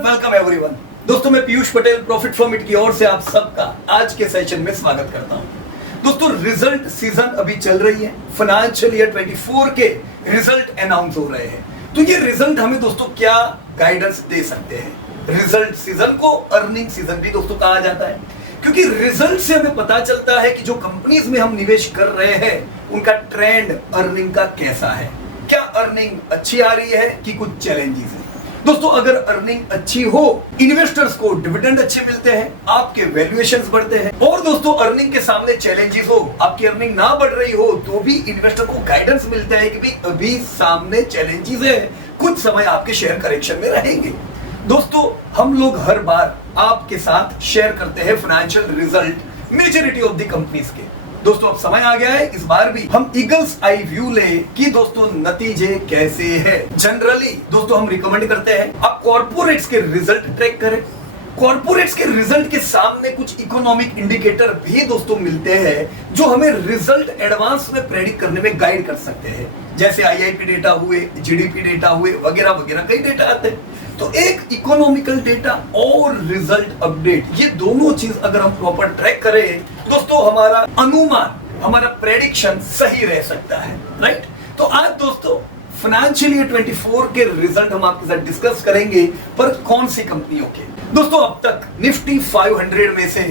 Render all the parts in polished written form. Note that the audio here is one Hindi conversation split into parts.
And welcome everyone. दोस्तों मैं Piyush Patel profit from it की ओर से आप सबका आज के सेशन में स्वागत करता हूं। दोस्तों रिजल्ट सीजन अभी चल रही है, फाइनेंशियल ईयर 24 के रिजल्ट अनाउंस हो रहे हैं। तो ये रिजल्ट हमें दोस्तों क्या गाइडेंस दे सकते हैं? रिजल्ट सीजन को अर्निंग सीजन भी दोस्तों कहा जाता है, क्योंकि रिजल्ट से हमें पता चलता है कि जो कंपनीज में हम निवेश कर रहे हैं उनका ट्रेंड अर्निंग का कैसा है। क्या अर्निंग अच्छी आ रही है कि कुछ चैलेंजेस है? दोस्तों अगर अर्निंग अच्छी हो, इन्वेस्टर्स को डिविडेंड अच्छे मिलते हैं, आपके वैल्यूएशंस बढ़ते हैं। और दोस्तों अर्निंग के सामने चैलेंजेस हो, आपकी अर्निंग ना बढ़ रही हो, तो भी इन्वेस्टर को गाइडेंस मिलता है कि भाई अभी सामने चैलेंजेस है, कुछ समय आपके शेयर करेक्शन में रहेंगे। दोस्तों हम लोग हर बार आपके साथ शेयर करते हैं financial result majority of the companies के। दोस्तों अब समय आ गया है, इस बार भी हम ईगल्स आई व्यू ले कि दोस्तों नतीजे कैसे हैं। जनरली दोस्तों हम रिकमेंड करते हैं आप कॉर्पोरेट्स के रिजल्ट ट्रैक करें। कॉर्पोरेट्स के रिजल्ट के सामने कुछ इकोनॉमिक इंडिकेटर भी दोस्तों मिलते हैं जो हमें रिजल्ट एडवांस में प्रेडिक्ट करने में गाइड कर सकते हैं, जैसे आईआईपी डेटा हुए, जीडीपी डेटा हुए, वगैरह वगैरह कई डेटा आते हैं। तो एक इकोनॉमिकल डेटा और रिजल्ट अपडेट, ये दोनों चीज अगर हम प्रॉपर ट्रैक करें दोस्तों, हमारा अनुमान, हमारा प्रेडिक्शन सही रह सकता है, राइट? तो आज दोस्तों फाइनेंशियल ईयर 24 के रिजल्ट हम आपके साथ डिस्कस करेंगे, पर कौन सी कंपनियों के। दोस्तों अब तक निफ्टी 500 में से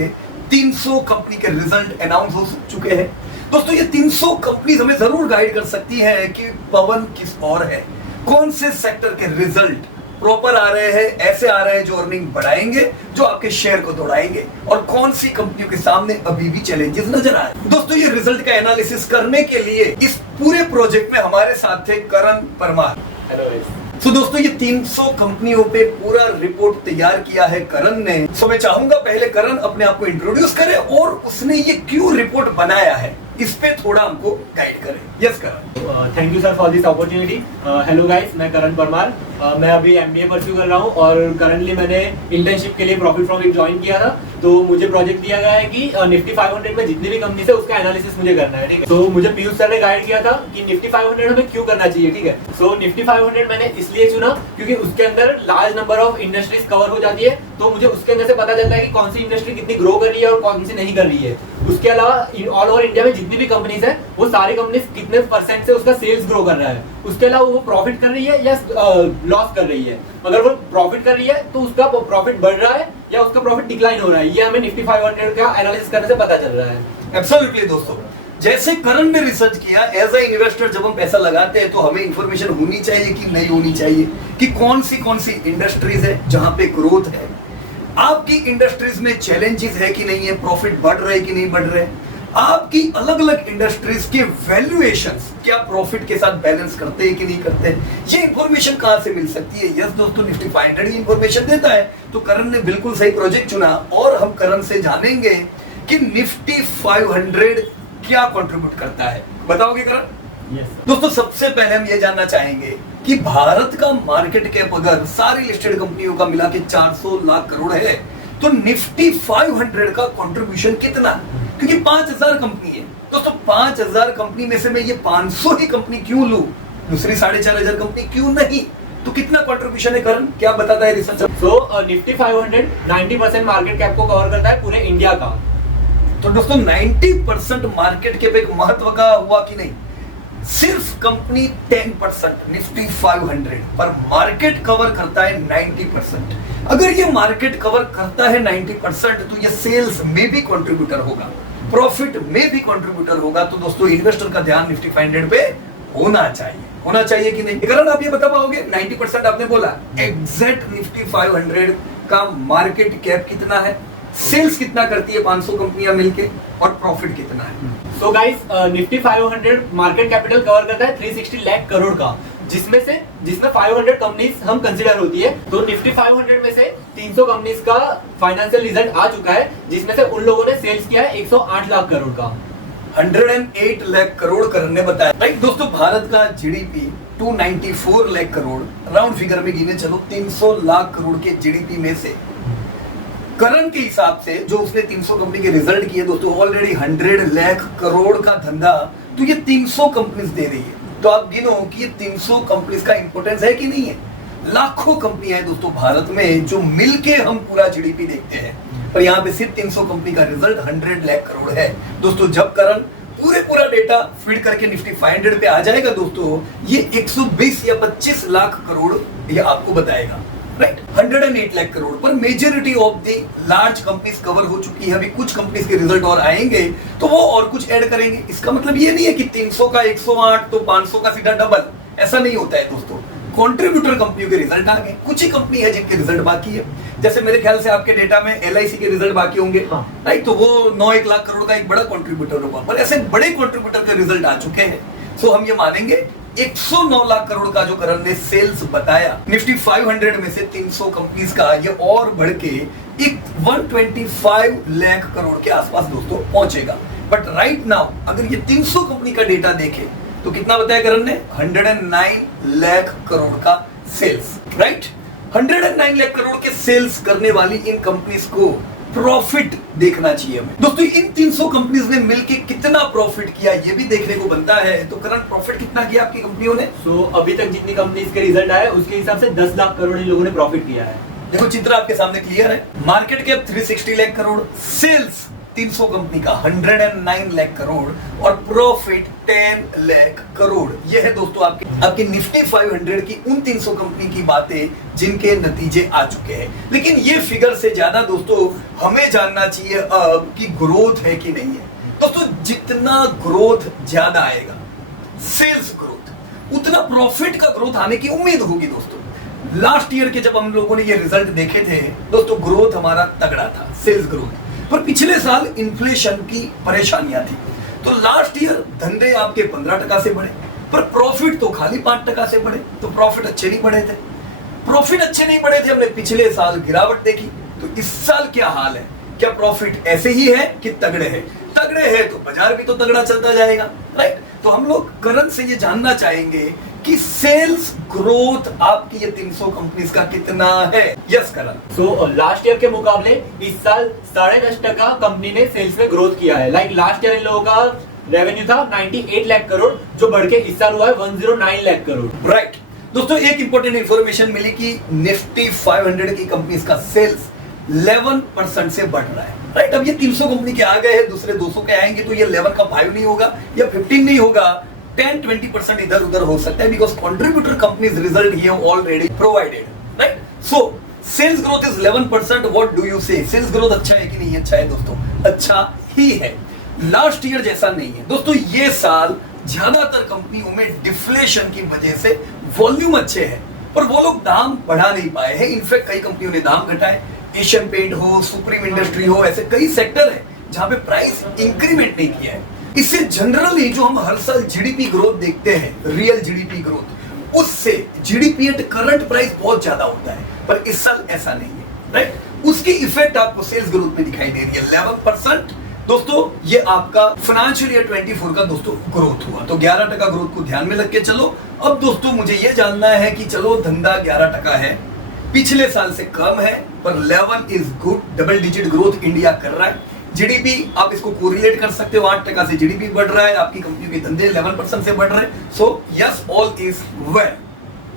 300 कंपनी के रिजल्ट अनाउंस हो चुके हैं। दोस्तों ये 300 कंपनीज हमें जरूर गाइड कर सकती है कि पवन किस ओर है, कौन से सेक्टर के रिजल्ट प्रॉपर आ रहे हैं, ऐसे आ रहे हैं जो अर्निंग बढ़ाएंगे, जो आपके शेयर को दौड़ाएंगे, और कौन सी कंपनियों के सामने अभी भी चैलेंजेस नजर आ रहे हैं। दोस्तों ये रिजल्ट का एनालिसिस करने के लिए इस पूरे प्रोजेक्ट में हमारे साथ थे करण परमार। हेलो। तो दोस्तों ये 300 कंपनियों पे पूरा रिपोर्ट तैयार किया है करण ने। सो मैं चाहूंगा पहले करण अपने आप को इंट्रोड्यूस करे और उसने ये क्यों रिपोर्ट बनाया है इस पे थोड़ा हमको गाइड करें। Yes Karan. Thank you sir for this opportunity. Hello guys, मैं करण परमार। मैं अभी एमबीए परस्यू कर रहा हूँ और करंटली मैंने इंटर्नशिप के लिए प्रॉफिट फ्रॉम इट ज्वाइन किया था। तो मुझे प्रोजेक्ट दिया गया है कि निफ्टी 500 में जितनी भी कंपनी है उसका एनालिसिस मुझे करना है, ठीक है। तो मुझे पीयूष सर ने गाइड किया था कि निफ्टी 500 हमें क्यों करना चाहिए, ठीक है। सो निफ्टी 500 मैंने इसलिए चुना क्योंकि उसके अंदर large number of industries cover हो जाती है, तो मुझे उसके अंदर से पता चलता है कि कौन सी इंडस्ट्री कितनी ग्रो कर रही है और कौन सी नहीं कर रही है। उसके अलावा ऑल ओवर इंडिया में जितनी भी कंपनीज है वो सारी कंपनीज कितने परसेंट से उसका सेल्स ग्रो कर रहा है, उसके अलावा वो प्रॉफिट कर रही है या लॉस कर रही है। अगर वो प्रॉफिट कर रही है तो उसका प्रॉफिट बढ़ रहा है या उसका प्रॉफिट डिक्लाइन हो रहा है, ये हमें निफ्टी 500 का एनालिसिस करने से पता चल रहा है। एब्सोल्युटली दोस्तों, जैसे करण ने रिसर्च किया, एज अ इन्वेस्टर जब हम पैसा लगाते हैं तो हमें इंफॉर्मेशन होनी चाहिए कि नहीं होनी चाहिए कि कौन सी इंडस्ट्रीज है जहां पे ग्रोथ है, आपकी इंडस्ट्रीज में चैलेंजेस है कि नहीं है, प्रॉफिट बढ़ रहे कि नहीं बढ़ रहे, आपकी अलग अलग इंडस्ट्रीज के वैल्यूएशंस क्या प्रॉफिट के साथ बैलेंस करते हैं कि नहीं करते, ये इंफॉर्मेशन कहां से मिल सकती है। यस दोस्तों, निफ्टी 500 ये इंफॉर्मेशन देता है। तो करण ने बिल्कुल सही प्रोजेक्ट चुना और हम करण से जानेंगे कि निफ्टी 500 क्या कंट्रीब्यूट करता है। बताओगे करण? Yes. दोस्तों सबसे पहले हम ये जानना चाहेंगे कि भारत का मार्केट कैप अगर सारी लिस्टेड कंपनियों का मिला के 400 लाख करोड़ है, तो निफ्टी 500 का कंट्रीब्यूशन कितना? क्योंकि 5000 कंपनी है दोस्तों, 5000 कंपनी में से मैं ये 500 ही कंपनी क्यों लूं, दूसरी 4500 कंपनी क्यों नहीं? तो कितना कंट्रीब्यूशन है करण, क्या बताता है रिसर्च? सो निफ्टी 500 90% मार्केट कैप को कवर करता है पूरे इंडिया का। तो दोस्तों 90% मार्केट कैप एक महत्व का हुआ कि नहीं? सिर्फ कंपनी 10% निफ्टी 500 पर मार्केट कवर करता है 90%। अगर ये मार्केट कवर करता है 90% तो ये सेल्स में भी कंट्रीब्यूटर होगा, प्रॉफिट में भी कंट्रीब्यूटर होगा। तो दोस्तों इन्वेस्टर का ध्यान निफ्टी 500 पे होना चाहिए कि नहीं? करण आप ये बता पाओगे, 90% आपने बोला, एग्जैक्ट निफ्टी 500 का मार्केट कैप कितना है, सेल्स कितना करती है 500 कंपनियां मिलके, और प्रॉफिट कितना है? So guys, Nifty 500 market capital cover करता है 360 लाख करोड़ का, जिसमें 500 कंपनीज हम कंसीडर होती है। तो निफ्टी 500 में से 300 कंपनीज का फाइनेंशियल रिजल्ट आ चुका है, जिसमें से उन लोगों ने सेल्स किया है 108 लाख करोड़ का। 108 लाख करोड़ करण ने बताया। राइट दोस्तों, भारत का GDP 294 lakh crore, round figure में गिने चलो 300 लाख करोड़ के जीडीपी में से करण के हिसाब से जो उसने 300 कंपनी के रिजल्ट किए दोस्तों, ऑलरेडी 100 लाख करोड़ का धंधा तो ये 300 कंपनीज दे रही है। तो आप गिनो कि ये 300 कंपनीज का इंपोर्टेंस है कि नहीं है। लाखों कंपनियां हैं दोस्तों भारत में जो मिलके हम पूरा जीडीपी देखते हैं, पर यहाँ पे सिर्फ 300 कंपनी का रिजल्ट 100 लाख करोड़ है। दोस्तों जब करण पूरा डेटा फीड करके निफ्टी 500 पे आ जाएगा दोस्तों, ये 120 या 25 लाख करोड़ ये आपको बताएगा, राइट। 108 लाख करोड़ पर majority of the large companies cover हो चुकी है। अभी कुछ कंपनीज के रिजल्ट और आएंगे तो वो और कुछ ऐड करेंगे। इसका मतलब ये नहीं है कि 300 का 108 तो 500 का सीधा डबल, ऐसा नहीं होता है दोस्तों। कंट्रीब्यूटर कंपनियों के रिजल्ट आ गए, कुछ ही कंपनी है जिनके रिजल्ट बाकी है। जैसे मेरे ख्याल से आपके डेटा में LIC के रिजल्ट बाकी होंगे, राइट, तो वो 9-1 लाख करोड़ का एक बड़ा कंट्रीब्यूटर होगा, पर ऐसे बड़े कंट्रीब्यूटर के रिजल्ट आ चुके हैं। सो हम ये मानेंगे 109 लाख करोड़ का जो करण ने सेल्स बताया निफ्टी 500 में से 300 कंपनीज का, ये और बढ़ के 125 लाख करोड़ के आसपास दोस्तों पहुंचेगा। बट राइट नाउ अगर ये 300 कंपनी का डेटा देखें तो कितना बताया करण ने? 109 लाख करोड़ का सेल्स, राइट। 109 लाख करोड़ के सेल्स करने वाली इन कंपनीज को प्रॉफिट देखना चाहिए हमें दोस्तों। इन 300 कंपनीज ने मिलके कितना प्रॉफिट किया ये भी देखने को बनता है। तो करंट प्रॉफिट कितना किया आपकी कंपनियों ने? अभी तक जितनी कंपनीज के रिजल्ट आए उसके हिसाब से 10 लाख करोड़ इन लोगों ने प्रॉफिट किया है। देखो चित्र आपके सामने क्लियर है। Market cap 360 lakh crore, sales 300 company का 109 लाख करोड़ और प्रॉफिट 10 लाख करोड़। यह है दोस्तों आपकी निफ्टी 500 की उन 300 कंपनी की बातें जिनके नतीजे आ चुके हैं। लेकिन ये फिगर से ज्यादा दोस्तों हमें जानना चाहिए अब कि ग्रोथ है कि नहीं है। दोस्तों जितना ग्रोथ ज्यादा आएगा, सेल्स ग्रोथ, उतना प्रॉफिट का ग्रोथ आने की उम्मीद होगी दोस्तों। लास्ट ईयर के जब हम लोगों ने ये रिजल्ट देखे थे दोस्तों, ग्रोथ हमारा तगड़ा था, सेल्स ग्रोथ, पर पिछले साल इन्फ्लेशन की परेशानियां थी। तो लास्ट ईयर धंधे आपके 15% से बढ़े, पर प्रॉफिट तो खाली 5% से बढ़े। तो प्रॉफिट अच्छे नहीं बढ़े थे, प्रॉफिट अच्छे नहीं बढ़े थे, हमने पिछले साल गिरावट देखी। तो इस साल क्या हाल है? क्या प्रॉफिट ऐसे ही है कि तगड़े है? तगड़े है तो बाजार भी तो तगड़ा चलता जाएगा, राइट। तो हम लोग करण से ये जानना चाहेंगे कि सेल्स ग्रोथ आपकी ये 300 कंपनीज का कितना है। यस करण। लास्ट ईयर के मुकाबले इस साल 10.5% कंपनी ने सेल्स में ग्रोथ किया है। लाइक लास्ट ईयर इन लोगों का रेवेन्यू था 98 लाख करोड़, जो बढ़ के इस साल हुआ है 109 लाख करोड़, राइट। दोस्तों एक इंपॉर्टेंट इंफॉर्मेशन मिली कि निफ्टी 500 की कंपनीज का सेल्स 11% से बढ़ रहा है, राइट। अब ये 300 कंपनी के आ गए हैं, दूसरे 200 के आएंगे तो ये 11 का 5 नहीं होगा या 15 नहीं होगा, 10-20% इधर उधर हो सकता है, बिकॉज कंट्रीब्यूटर कंपनीज रिजल्ट ही already provided, right. So sales growth is 11%। What do you say? Sales growth अच्छा है कि नहीं अच्छा है दोस्तों? अच्छा ही है, लास्ट ईयर जैसा नहीं है दोस्तों। ये साल ज्यादातर कंपनियों में डिफ्लेशन की वजह से वॉल्यूम अच्छे हैं, पर वो लोग दाम बढ़ा नहीं पाए हैं। इनफैक्ट कई कंपनियों ने दाम घटाए, एशियन पेंट हो, सुप्रीम इंडस्ट्री हो, ऐसे कई सेक्टर है जहां पे प्राइस इंक्रीमेंट नहीं किया है। इससे जनरली जो हम हर साल जीडीपी ग्रोथ देखते हैं, रियल जीडीपी ग्रोथ, उससे जीडीपी एट करंट प्राइस बहुत ज्यादा होता है, पर इस साल ऐसा नहीं है, राइट। उसकी इफेक्ट आपको सेल्स ग्रोथ में दिखाई दे रही है 11%। दोस्तों ये आपका फाइनेंशियल ईयर 24 का दोस्तों ग्रोथ हुआ, तो 11% ग्रोथ को ध्यान में रख के चलो। अब दोस्तों मुझे ये जानना है कि चलो धंधा 11% है, पिछले साल से कम है, पर 11 is good, double digit growth India कर रहा है। जीडीपी आप इसको कोरिलेट कर सकते हो, 8% से जीडीपी बढ़ रहा है, आपकी कंपनी के धंधे 11% से बढ़ रहे हैं। So yes, all is well.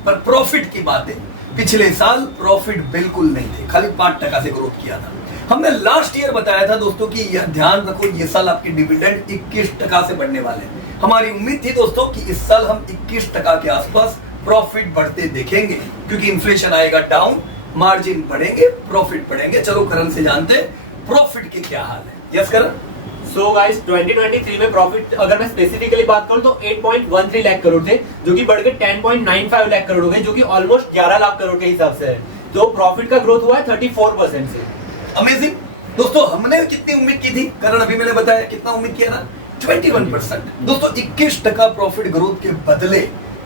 पर प्रॉफिट की बात है, पिछले साल प्रॉफिट बिल्कुल नहीं थे, खाली 5% से ग्रोथ किया था। हमने लास्ट ईयर बताया था दोस्तों कि यह ध्यान रखो, ये साल आपके डिविडेंड 21% से बढ़ने वाले हैं। हमारी उम्मीद थी दोस्तों कि इस साल हम 21% के आसपास प्रॉफिट बढ़ते देखेंगे, क्योंकि इन्फ्लेशन आएगा डाउन, मार्जिन बढ़ेंगे, प्रॉफिट बढ़ेंगे। चलो करण से जानते हैं प्रॉफिट की क्या हाल है। यस करण। सो गाइस 2023 में प्रॉफिट अगर मैं स्पेसिफिकली बात करूं तो 8.13 लाख करोड़ थे, जो कि बढ़ के 10.95 लाख करोड़ हो गए, जो कि ऑलमोस्ट 11 लाख करोड़ के हिसाब से है। तो प्रॉफिट का ग्रोथ हुआ है 34% से। अमेजिंग दोस्तों। हमने कितनी उम्मीद की थी? करण अभी मैंने बताया कितना उम्मीद किया था, 21%। दोस्तों 21% प्रॉफिट ग्रोथ के बदले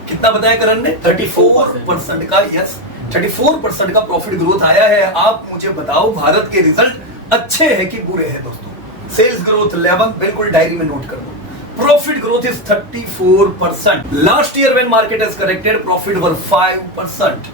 कितना बताया करण ने? 34% का। यस, 34% का प्रॉफिट ग्रोथ आया है। आप मुझे बताओ भारत के रिजल्ट अच्छे हैं कि बुरे हैं दोस्तों? सेल्स ग्रोथ 11, बिल्कुल डायरी में नोट कर दो। Profit growth is 34%। Last year when market has corrected, profit were 5%।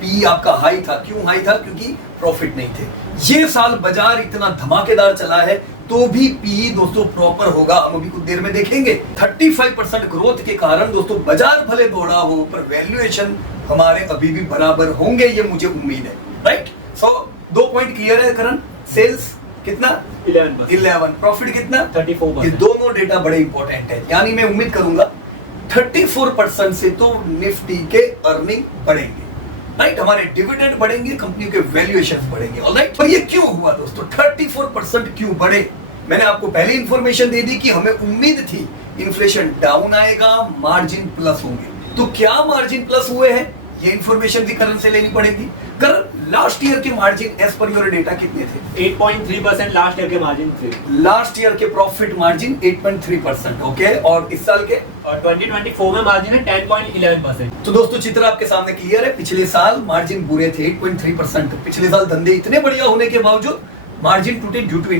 P आपका हाई था। क्यों हाई था? क्योंकि प्रॉफिट नहीं थे। ये साल बाजार इतना धमाकेदार चला है तो भी पी दोस्तों प्रॉपर होगा, हम अभी कुछ देर में देखेंगे। 35% ग्रोथ के कारण दोस्तों बाजार भले दौड़ा हो पर वैल्यूएशन हमारे अभी भी बराबर होंगे, ये मुझे उम्मीद है। राइट, सो 2 पॉइंट क्लियर है करण। सेल्स कितना? 11। प्रॉफिट कितना? 34%। ये दोनों डेटा बड़े इंपॉर्टेंट है, यानी मैं उम्मीद करूंगा 34% से तो निफ्टी के अर्निंग बढ़ेंगे। राइट, हमारे डिविडेंड बढ़ेंगे, कंपनी के वैल्यूएशन बढ़ेंगे। ऑलराइट, पर ये क्यों हुआ दोस्तों? 34% क्यों बढ़े? मैंने आपको पहले इंफॉर्मेशन दे दी कि हमें उम्मीद थी इन्फ्लेशन डाउन आएगा, मार्जिन प्लस होंगे। तो क्या मार्जिन प्लस हुए हैं? ये इंफॉर्मेशन भी करण से लेनी पड़ेगी। करण, लास्ट ईयर के margin as per your data कितने थे? 8.3% लास्ट ईयर के मार्जिन थे। लास्ट ईयर के प्रॉफिट मार्जिन 8.3%। ओके, और इस साल के? और 2024 में मार्जिन है 10.11%। तो दोस्तों चित्र आपके सामने क्लियर है। पिछले साल मार्जिन बुरे थे 8.3%। पिछले साल धंधे इतने बढ़िया होने के बावजूद मार्जिन टूटे ड्यू टू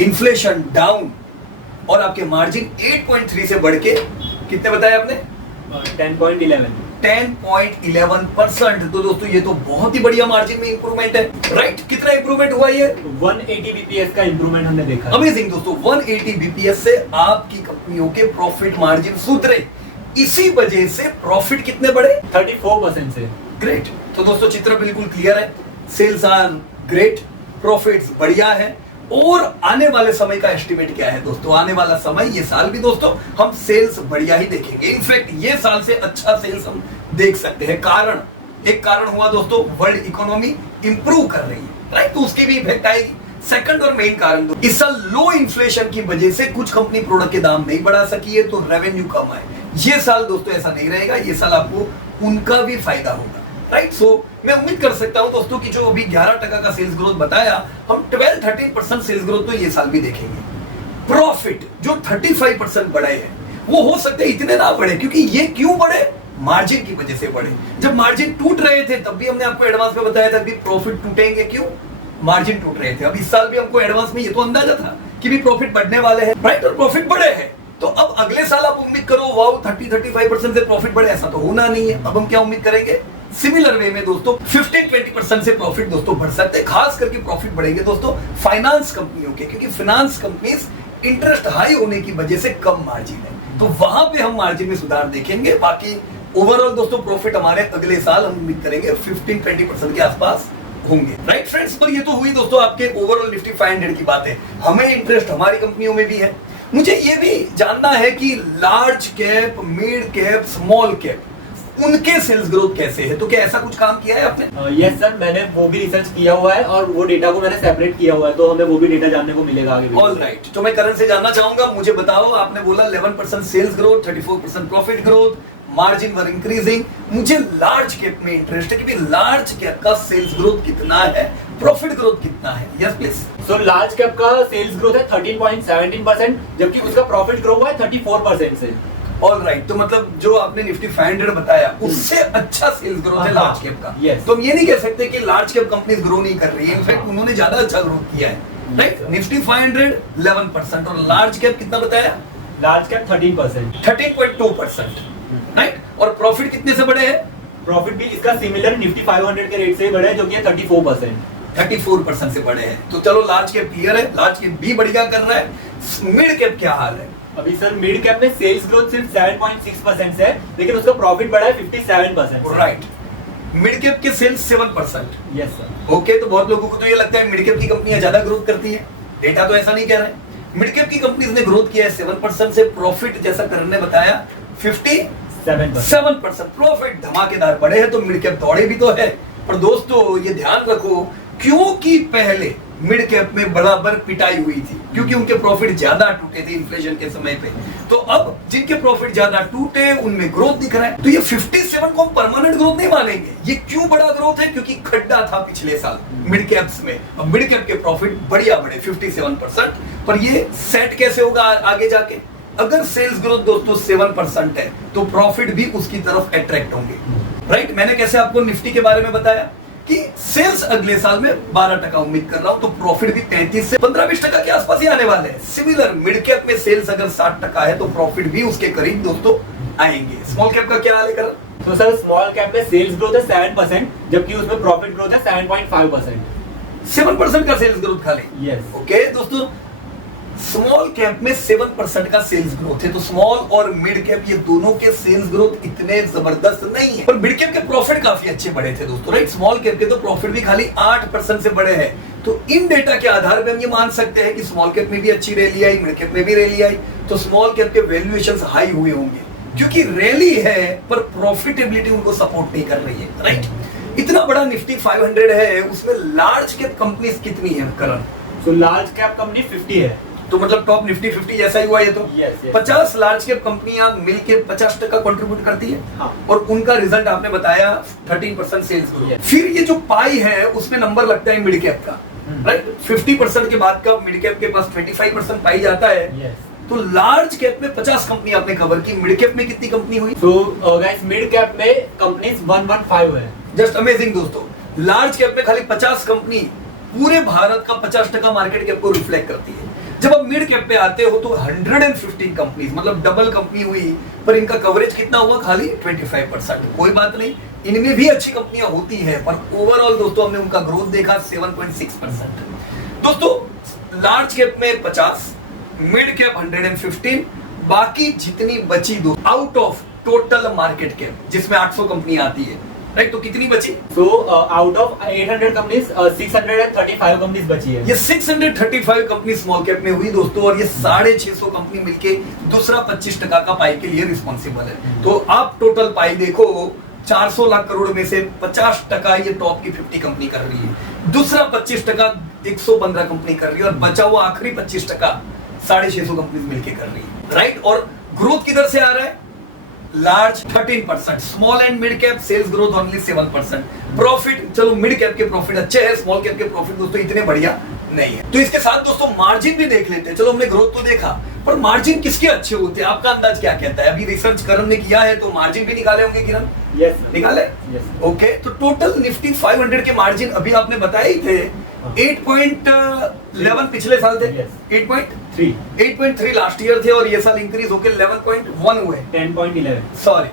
इन्फ्लेशन डाउन, और आपके मार्जिन 8.3 से बढ़ के कितने बताया आपने? 10.11%। तो दोस्तों ये तो बहुत ही बढ़िया मार्जिन में इंप्रूवमेंट है। राइट, कितना इंप्रूवमेंट हुआ ये? 180 बीपीएस का इंप्रूवमेंट हमने देखा। अमेजिंग दोस्तों, 180 बीपीएस से आपकी कंपनियों के प्रॉफिट मार्जिन सुधरे। इसी वजह से प्रॉफिट कितने बढ़े? 34% से। ग्रेट। तो दोस्तों चित्र बिल्कुल क्लियर है। सेल्स आर ग्रेट, प्रॉफिट्स बढ़िया है। और आने वाले समय का एस्टिमेट क्या है दोस्तों? आने वाला समय, ये साल भी दोस्तों हम सेल्स बढ़िया ही देखेंगे। इनफैक्ट ये साल से अच्छा सेल्स हम देख सकते हैं। एक कारण हुआ दोस्तों, वर्ल्ड इकोनॉमी इंप्रूव कर रही है। राइट, तो उसकी भी इफेक्ट आएगी। सेकंड और मेन कारण, इस साल लो इन्फ्लेशन की वजह से कुछ कंपनी प्रोडक्ट के दाम नहीं बढ़ा सकी है तो रेवेन्यू कम आए। ये साल दोस्तों ऐसा नहीं रहेगा, ये साल आपको उनका भी फायदा होगा। राइट, सो मैं उम्मीद कर सकता हूं दोस्तों कि जो अभी 11% का सेल्स ग्रोथ बताया, हम 12-13% सेल्स ग्रोथ तो ये साल भी देखेंगे। प्रॉफिट जो 35% बढ़े हैं वो हो सकते हैं इतने ना बढ़े, क्योंकि ये क्यों बढ़े? मार्जिन की वजह से बढ़े। जब मार्जिन टूट रहे थे तब भी हमने आपको एडवांस में बताया था कि प्रॉफिट टूटेंगे। क्यों? मार्जिन टूट रहे थे। अब इस साल भी हमको एडवांस में ये तो अंदाजा था कि भी प्रॉफिट बढ़ने वाले हैं। राइट, और प्रॉफिट बढ़े हैं तो अब अगले साल आप उम्मीद करो वाओ 30-35% से प्रॉफिट बढ़े, ऐसा तो होना नहीं है। अब हम क्या उम्मीद करेंगे? सिमिलर वे में दोस्तों 15-20% से प्रॉफिट दोस्तों बढ़ सकते हैं। खास करके प्रॉफिट बढ़ेंगे दोस्तों फाइनेंस कंपनियों के, क्योंकि फाइनेंस कंपनीज इंटरेस्ट हाई होने की वजह से कम मार्जिन है, तो वहां पे हम मार्जिन में सुधार देखेंगे। बाकी ओवरऑल दोस्तों प्रॉफिट हमारे अगले साल हम उम्मीद करेंगे 15-20% के आसपास होंगे। राइट फ्रेंड्स, पर ये तो हुई दोस्तों आपके ओवरऑल निफ्टी 500 की बातें। हमें इंटरेस्ट हमारी कंपनियों में भी है। मुझे ये भी जानना है कि large cap, mid cap, small cap, उनके सेल्स ग्रोथ कैसे है? तो क्या ऐसा कुछ काम किया है आपने? यस सर, मैंने वो भी रिसर्च किया हुआ है और वो डेटा को मैंने सेपरेट किया हुआ है, तो हमें वो भी डेटा जानने को मिलेगा आगे। ऑल राइट, तो मैं करण से जानना चाहूंगा, मुझे बताओ, आपने बोला 11% sales growth, 34% profit growth, margin were increasing. मुझे लार्ज कैप में इंटरेस्ट है कि लार्ज कैप का सेल्स ग्रोथ कितना है, प्रॉफिट ग्रोथ कितना है? Yes please. So large cap का सेल्स ग्रोथ है 13.17%, जबकि उसका प्रॉफिट ग्रो हुआ है 34% से। ऑल राइट, तो मतलब जो आपने निफ्टी 500 बताया उससे अच्छा सेल्स ग्रोथ है लार्ज कैप का। yes. तो हम ये नहीं कह सकते कि लार्ज कैप कंपनीज ग्रो नहीं कर रही है, इनफैक्ट उन्होंने ज्यादा अच्छा ग्रोथ किया है। राइट, निफ्टी 500 11% और लार्ज कैप कितना बताया? Large cap 13%, 13.2%। राइट, और प्रॉफिट कितने से बढ़े हैं? प्रॉफिट भी इसका सिमिलर निफ्टी 500 के रेट से ही बढ़ा है, जो कि है 34%। 34% से बढ़े हैं। तो चलो लार्ज कैप क्लियर है, लार्ज कैप भी बढ़िया कर रहा है। मिड कैप क्या हाल है? अभी सर मिड कैप में सेल्स ग्रोथ सिर्फ 7.6% से है, लेकिन उसका प्रॉफिट बढ़ा है 57%। राइट, मिड कैप के सेल्स 7%। Yes sir. ओके, तो बहुत लोगों को तो ये लगता है मिड कैप की कंपनियां ज्यादा ग्रोथ करती हैं। डेटा तो ऐसा नहीं कह रहा है। मिड कैप की कंपनीज ने ग्रोथ किया है 7% से, प्रॉफिट जैसा करण ने बताया 57%। प्रॉफिट धमाकेदार बढ़े हैं, तो मिड कैप दौड़े भी तो है। पर दोस्तों ये ध्यान रखो, क्योंकि पहले मिड कैप में बराबर पिटाई हुई थी, क्योंकि उनके प्रॉफिट ज्यादा टूटे थे इन्फ्लेशन के समय पे। तो अब जिनके प्रॉफिट ज्यादा टूटे उनमें ग्रोथ दिख रहा है। तो ये 57 को हम परमानेंट ग्रोथ नहीं मानेंगे। ये क्यों बड़ा ग्रोथ है? क्योंकि खड्डा था पिछले साल मिड कैप्स में। अब मिड कैप के प्रॉफिट बढ़िया बढ़े 57%। पर ये सेट कैसे होगा आगे जाके? अगर सेल्स ग्रोथ दोस्तों 7% है तो प्रॉफिट भी उसकी तरफ अट्रैक्ट होंगे। राइट, मैंने कैसे आपको निफ्टी के बारे में बताया कि सेल्स अगले साल में 12% उम्मीद कर रहा हूं, तो प्रॉफिट भी 33 से 15-20% के आसपास ही आने वाले हैं। सिमिलर मिड कैप में सेल्स अगर 60% है तो प्रॉफिट भी उसके करीब दोस्तों आएंगे। स्मॉल कैप का क्या हाल है? तो सर स्मॉल कैप में सेल्स ग्रोथ है 7%, जबकि उसमें प्रॉफिट ग्रोथ है 7.5%। 7% का सेल्स ग्रोथ खाली। यस। ओके दोस्तों, स्मॉल कैप में 7% का सेल्स ग्रोथ है, तो स्मॉल और मिड कैप ये दोनों के सेल्स ग्रोथ इतने जबरदस्त नहीं है, पर मिड कैप के प्रॉफिट काफी अच्छे बढ़े थे दोस्तों, राइट। स्मॉल कैप के तो प्रॉफिट भी खाली 8% से बढ़े हैं। तो इन डेटा के आधार पे हम ये मान सकते हैं कि स्मॉल कैप में भी अच्छी रैली आई, मिड कैप में भी रैली आई, तो स्मॉल कैप के वैल्यूएशंस हाई हुए होंगे, क्योंकि रैली है पर प्रॉफिटेबिलिटी उनको सपोर्ट नहीं कर रही है, राइट। इतना बड़ा निफ्टी 500 है, उसमें लार्ज कैप कंपनीज कितनी है करण? तो लार्ज कैप कंपनी 50 है, तो मतलब टॉप निफ्टी 50 जैसा ही हुआ ये तो। yes. 50 लार्ज कैप कंपनियां मिलके 50% कंट्रीब्यूट करती है। हाँ। और उनका रिजल्ट आपने बताया 13% सेल्स ग्रोथ। yes. फिर ये जो पाई है उसमें नंबर लगता है मिड कैप का, राइट। 50% के बाद का मिड कैप के पास 25% पाई जाता है। yes. तो लार्ज कैप में 50 कंपनी आपने कवर की, मिड कैप में कितनी कंपनी हुई? तो गाइस मिड कैप में कंपनीज 115 है। जस्ट अमेजिंग दोस्तों, लार्ज कैप में खाली 50 कंपनी पूरे भारत का 50% मार्केट कैप को रिफ्लेक्ट करती है। जब आप मिड कैप पे आते हो तो 115 कंपनीज, मतलब डबल कंपनी हुई, पर इनका कवरेज कितना हुआ? खाली 25%। कोई बात नहीं, इनमें भी अच्छी कंपनियां होती है, पर ओवरऑल दोस्तों हमने उनका ग्रोथ देखा 7.6%। दोस्तों लार्ज कैप में 50, मिड कैप 115, बाकी जितनी बची दो out of total market cap जिसमें 800 कंपनी आती है, राइट, तो कितनी बची? तो आउट ऑफ 800 कंपनीज 635 कंपनीज बची है। ये 635 कंपनी स्मॉल कैप में हुई दोस्तों, और ये 650 कंपनी मिलके दूसरा 25% का पाई के लिए रिस्पॉन्सिबल है। तो आप टोटल पाई देखो, 400 लाख करोड़ में से 50% ये टॉप की 50 कंपनी कर रही है, दूसरा 25% 115 कंपनी कर रही है, और बचा हुआ आखिरी 25% 650 कंपनी मिलके कर रही है, राइट। और ग्रोथ किधर से आ रहा है? Large 13%, small and mid cap sales growth only 7%। Profit, चलो मिड कैप के प्रॉफिट अच्छे हैं, स्मॉल कैप के प्रॉफिट दोस्तों इतने बढ़िया नहीं है। तो इसके साथ दोस्तों मार्जिन भी देख लेते हैं। चलो हमने ग्रोथ तो देखा, पर मार्जिन किसके अच्छे होते हैं? आपका अंदाज क्या कहता है? अभी रिसर्च करण ने किया है तो मार्जिन भी निकाले होंगे किरण? यस निकाले। ओके, तो टोटल निफ्टी 500 के मार्जिन अभी आपने बताए ही थे 8.11 पिछले साल थे, 8.3 लास्ट ईयर थे, और ये साल इंक्रीज होके 11.1 हुए, 10.11 सॉरी,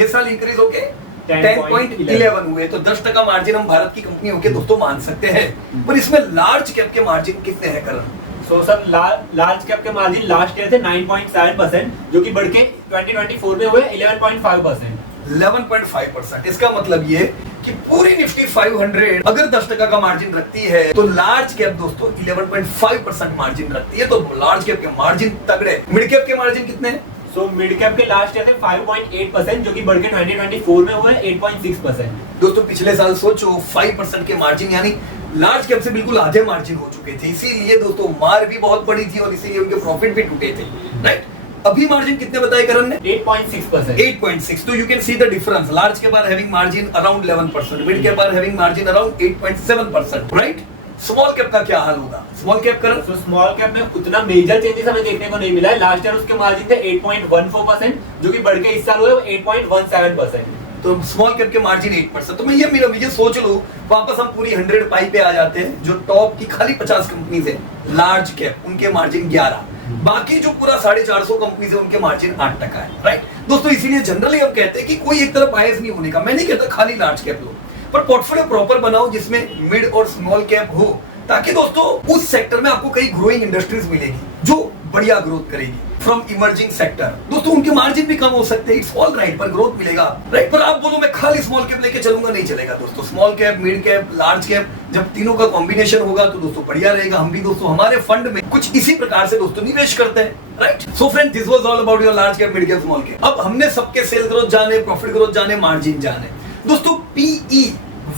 ये साल इंक्रीज होके 10.11 हुए। तो 10% मार्जिन हम भारत की कंपनी होके दोस्तों मान सकते हैं। पर इसमें लार्ज कैप के मार्जिन कितने हैं करण? सो सर लार्ज कैप के मार्जिन लास्ट ईयर थे 9.7%, जो कि बढ़ के 2024 में हुए 11.5%। 11.5%। इसका मतलब ये कि पूरी निफ्टी 500 अगर 10% का मार्जिन रखती है, तो लार्ज कैप दोस्तों 11.5% मार्जिन रखती है। तो लार्ज कैप के मार्जिन तगड़े। मिड कैप के मार्जिन कितने हैं? सो मिड कैप के लास्ट ईयर थे 5.8%, जो कि बढ़ के 2024 में हुए 8.6%। दोस्तों पिछले साल सोचो 5% के मार्जिन, यानी लार्ज कैप से बिल्कुल आधे मार्जिन हो चुके थे। इसीलिए दोस्तों मार भी बहुत पड़ी थी, और इसीलिए उनके प्रॉफिट भी टूटे थे, राइट। अभी मार्जिन कितने बताए करण ने? 8.6%। 8.6। तो you can see the difference. Large cap are having margin around 11%, mid cap are having margin around 8.7%, right. Small cap का क्या हाल होगा? Small cap Karan? तो स्मॉल कैप में उतना मेजर चेंजेस हमें देखने को नहीं मिला है। लास्ट ईयर उसके मार्जिन थे 8.14%, जो कि बढ़ के इस साल हुए 8.17%। तो स्मॉल कैप के मार्जिन 8%। तो मैं ये सोच लूं, वापस हम पूरी 100 पाई पे आ जाते हैं। जो टॉप की खाली 50 कंपनीज है लार्ज कैप, उनके मार्जिन 11, बाकी जो पूरा 450 कंपनीज है उनके मार्जिन 8% है, राइट दोस्तों। इसीलिए जनरली हम कहते हैं कि कोई एक तरफ बायस नहीं होने का। मैं नहीं कहता खाली लार्ज कैप लो, पर पोर्टफोलियो प्रॉपर बनाओ जिसमें मिड और स्मॉल कैप हो, ताकि दोस्तों उस सेक्टर में आपको कई ग्रोइंग इंडस्ट्रीज मिलेगी जो बढ़िया ग्रोथ करेगी फ्रॉम इमर्जिंग सेक्टर। दोस्तों उनके मार्जिन भी कम हो सकते हैं, इट्स ऑल राइट, पर ग्रोथ मिलेगा, राइट। पर आप बोलो मैं खाली स्मॉल कैप लेके चलूंगा, नहीं चलेगा दोस्तों। Small cap, mid cap, large cap, जब तीनों का कॉम्बिनेशन होगा तो दोस्तों बढ़िया रहेगा। हम भी दोस्तों हमारे फंड में कुछ इसी प्रकार से दोस्तों निवेश करते हैं, right. So friend, this was all about your large cap, mid cap, small cap. अब हमने सबके सेल ग्रोथ जाने, प्रॉफिट ग्रोथ जाने, मार्जिन जाने। दोस्तों पीई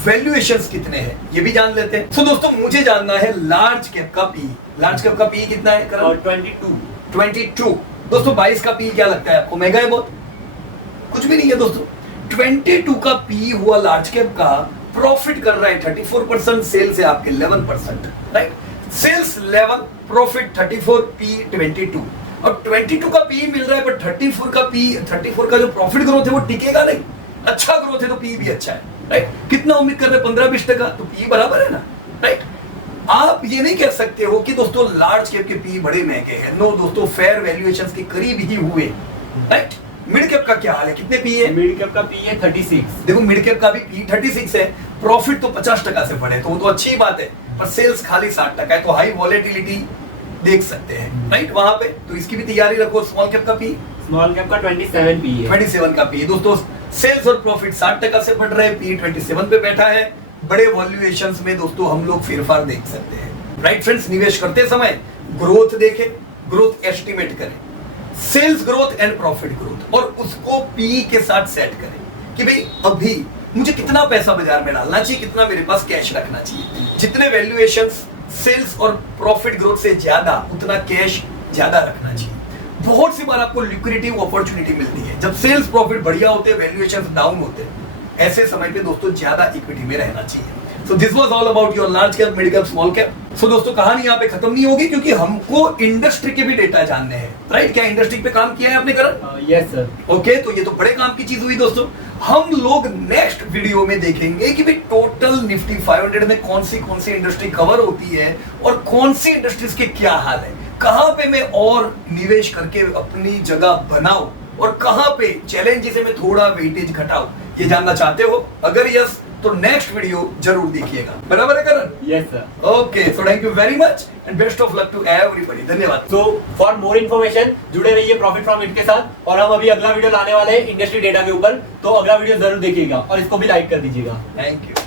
वैल्यूएशंस कितने हैं ये भी जान लेते हैं। सो दोस्तों मुझे जानना है लार्ज कैप का पी। लार्ज कैप का पी कितना है? 22। दोस्तों 22 का पी क्या लगता है आपको? महंगा है बहुत? कुछ भी नहीं है दोस्तों। 22 का पी हुआ लार्ज कैप का, प्रॉफिट कर रहा है 34%, सेल्स है आपके 11%, राइट। Sales 11, profit 34, P 22। अब 22 का पी मिल रहा है, पर 34 का जो प्रॉफिट ग्रोथ है वो टिकेगा नहीं। अच्छा ग्रोथ है तो पी भी अच्छा है, राइट। कितना उम्मीद कर रहे हैं? 15-20%, तो पी बराबर है ना, राइट। आप ये नहीं कह सकते हो कि दोस्तों लार्ज कैप के पी बड़े महंगे हैं। नो दोस्तों, फेयर वैल्यूएशंस के करीब ही हुए, राइट। मिड कैप का क्या हाल है, कितने पी है? मिड कैप का पी है 36। देखो मिड कैप का भी पी 36 है, प्रॉफिट तो 50% से बढ़े तो वो तो अच्छी बात है, पर सेल्स खाली 60% है, तो हाई वॉलेटिलिटी देख सकते हैं राइट वहां पे। तो इसकी भी तैयारी रखो। स्मॉल कैप का पी, स्मॉल कैप का 27 पी है, 27 का पी। दोस्तों सेल्स और प्रॉफिट 60% से बढ़ रहे हैं, पी 27 पे बैठा है। बड़े वैल्यूएशंस में दोस्तों हम लोग फेरफार देख सकते हैं राइट फ्रेंड्स। निवेश करते समय ग्रोथ देखें, ग्रोथ एस्टिमेट करें, sales growth and profit growth, और उसको पी के साथ सेट करें कि भाई अभी मुझे कितना पैसा बाजार में डालना चाहिए, कितना मेरे पास कैश रखना चाहिए। जितने वैल्यूएशंस सेल्स और प्रॉफिट ग्रोथ से ज्यादा, उतना कैश ज्यादा रखना चाहिए। बहुत सी बार आपको लिक्विडिटी अपॉर्चुनिटी मिलती है जब सेल्स प्रॉफिट बढ़िया होते हैं, वैल्यूएशंस डाउन होते हैं, ऐसे समय पे दोस्तों ज्यादा इक्विटी में रहना चाहिए। So this was all about your large cap, mid cap, small cap. So दोस्तों कहानी यहाँ पे खत्म नहीं होगी, क्योंकि हमको इंडस्ट्री के भी डेटा जानने हैं राइट। क्या इंडस्ट्री पे काम किया है आपने करण? Yes sir. ओके, तो ये तो बड़े काम की चीज हुई दोस्तों। हम लोग नेक्स्ट वीडियो में देखेंगे कि भाई टोटल निफ्टी 500 में कौन सी इंडस्ट्री कवर होती है और कौन सी इंडस्ट्रीज के क्या हाल है, कहां पे मैं और निवेश करके अपनी जगह बनाऊं और कहां पे चैलेंजेस है मैं थोड़ा वेटेज घटाऊं। ये जानना चाहते हो? अगर यस तो नेक्स्ट वीडियो जरूर देखिएगा। बराबर है Karan? Yes sir. Okay, so thank you very much and best of luck to everybody. धन्यवाद। तो फॉर मोर इन्फॉर्मेशन जुड़े रहिए प्रॉफिट फ्रॉम इट के साथ, और हम अभी अगला वीडियो लाने वाले हैं इंडस्ट्री डेटा के ऊपर, तो अगला वीडियो जरूर देखिएगा और इसको भी लाइक कर दीजिएगा। Thank you.